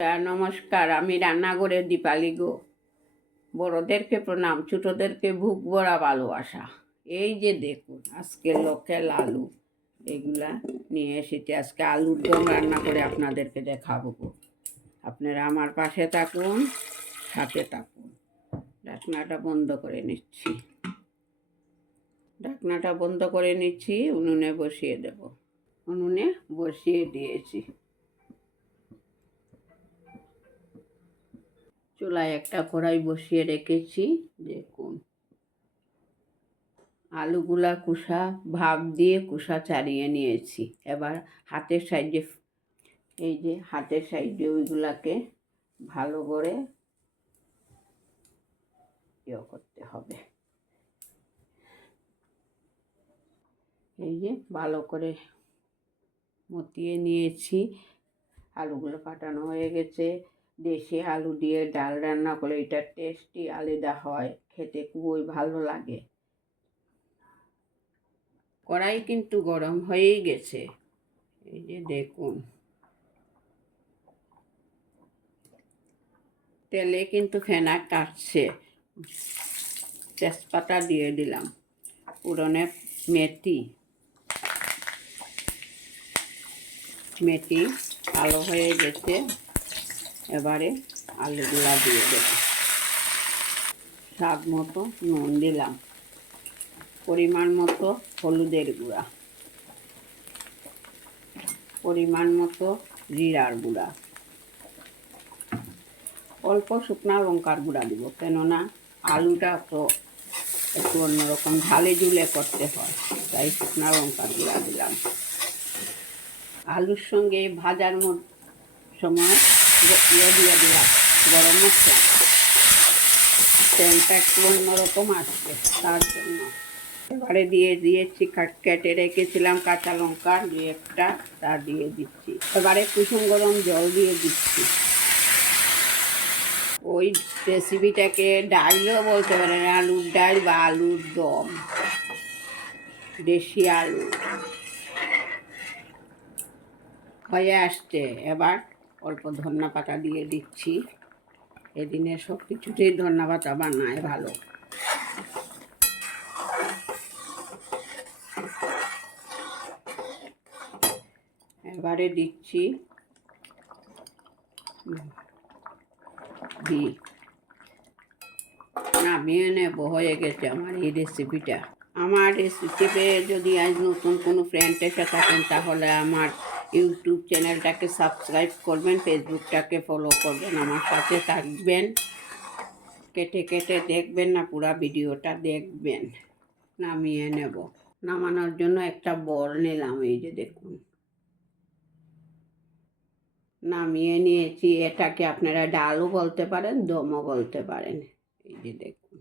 নমস্কার, আমি রান্নাঘরের দীপালি গো। বড়োদেরকে প্রণাম, ছোটোদেরকে বুক ভরা ভালোবাসা। এই যে দেখুন, আজকে লোকাল আলু এগুলা নিয়ে এসেছি। আজকে আলুর দম রান্না করে আপনাদেরকে দেখাবো। আপনারা আমার পাশে থাকুন, সাথে থাকুন। ঢাকনাটা বন্ধ করে নিচ্ছি, উনুনে বসিয়ে দেব। উনুনে বসিয়ে দিয়েছি। চুলায় একটা কড়াই বসিয়ে রেখেছি। দেখুন, আলুগুলা ভাপ দিয়ে কুসা ছাড়িয়ে নিয়েছি। এবার হাতের সাইডে ওইগুলাকে ভালো করে করতে হবে। এই যে ভালো করে মতিয়ে নিয়েছি। আলুগুলো কাটানো হয়ে গেছে। দেশি আলু দিয়ে ডাল রান্না করলে এটা টেস্টি আলাদা হয়, খেতে খুবই ভালো লাগে। কড়াই কিন্তু গরম হয়েই গেছে। এই যে দেখুন, তেলে কিন্তু ফেনা কাটছে। তেজপাতা দিয়ে দিলাম, পুরনে মেথি কালো হয়ে গেছে। এবারে আলুগুলা দিয়ে দেব। স্বাদ মতো নুন দিলাম, পরিমাণ মতো হলুদের গুঁড়া, পরিমাণ মতো জিরার গুঁড়া, অল্প শুকনা লঙ্কার গুঁড়া দিব, কেননা আলুটা তো একটু অন্যরকম ঝালে ঝুলে করতে হয়, তাই শুকনা লঙ্কার গুঁড়া দিলাম। আলুর সঙ্গে ভাজার সময় দিয়ে দিলাম গরম মশলা। তেলটা একটু অন্যরকম আসছে, তার জন্য এবারে দিয়ে দিয়েছি কেটে রেখেছিলাম কাঁচা লঙ্কা দিয়ে একটা, তা দিয়ে দিচ্ছি। এবারে কুসুম গরম জল দিয়ে দিচ্ছি। ওই রেসিপিটাকে ডালও বলতে পারেন, আলুর ডাল বা আলুর দম। দেশি আলু হয়ে আসছে। এবার অল্প ধনিয়া পাতা দিয়ে দিচ্ছি। এদিনে সব কিছুতেই ধনিয়া পাতা বানায় ভালো। এবারে দিচ্ছি ঘি। নামিয়ে নেব, হয়ে গেছে আমার এই রেসিপিটা। আমার রেসিপিতে যদি আজ নতুন কোনো ফ্রেন্ড এসে থাকেন, তাহলে আমার ইউটিউব চ্যানেলটাকে সাবস্ক্রাইব করবেন, ফেসবুকটাকে ফলো করবেন, আমার সাথে থাকবেন। কেটে কেটে দেখবেন না, পুরো ভিডিওটা দেখবেন। নামিয়ে নেব। নামানোর জন্য একটা বল নিলাম। এই যে দেখুন, নামিয়ে নিয়েছি। এটাকে আপনারা ডালও বলতে পারেন, দমও বলতে পারেন। এই যে দেখুন,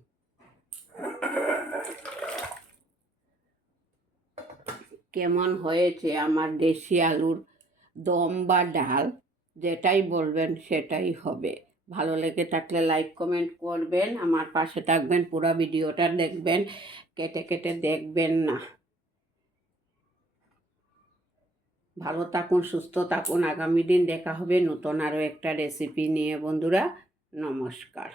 কেমন হয়েছে আমার দেশি আলুর দম বা ডাল, যেটাই বলবেন সেটাই হবে। ভালো লেগে থাকলে লাইক কমেন্ট করবেন, আমার পাশে থাকবেন, পুরো ভিডিওটা দেখবেন, কেটে কেটে দেখবেন না। ভালো থাকুন, সুস্থ থাকুন। আগামী দিন দেখা হবে নতুন আরও একটা রেসিপি নিয়ে। বন্ধুরা, নমস্কার।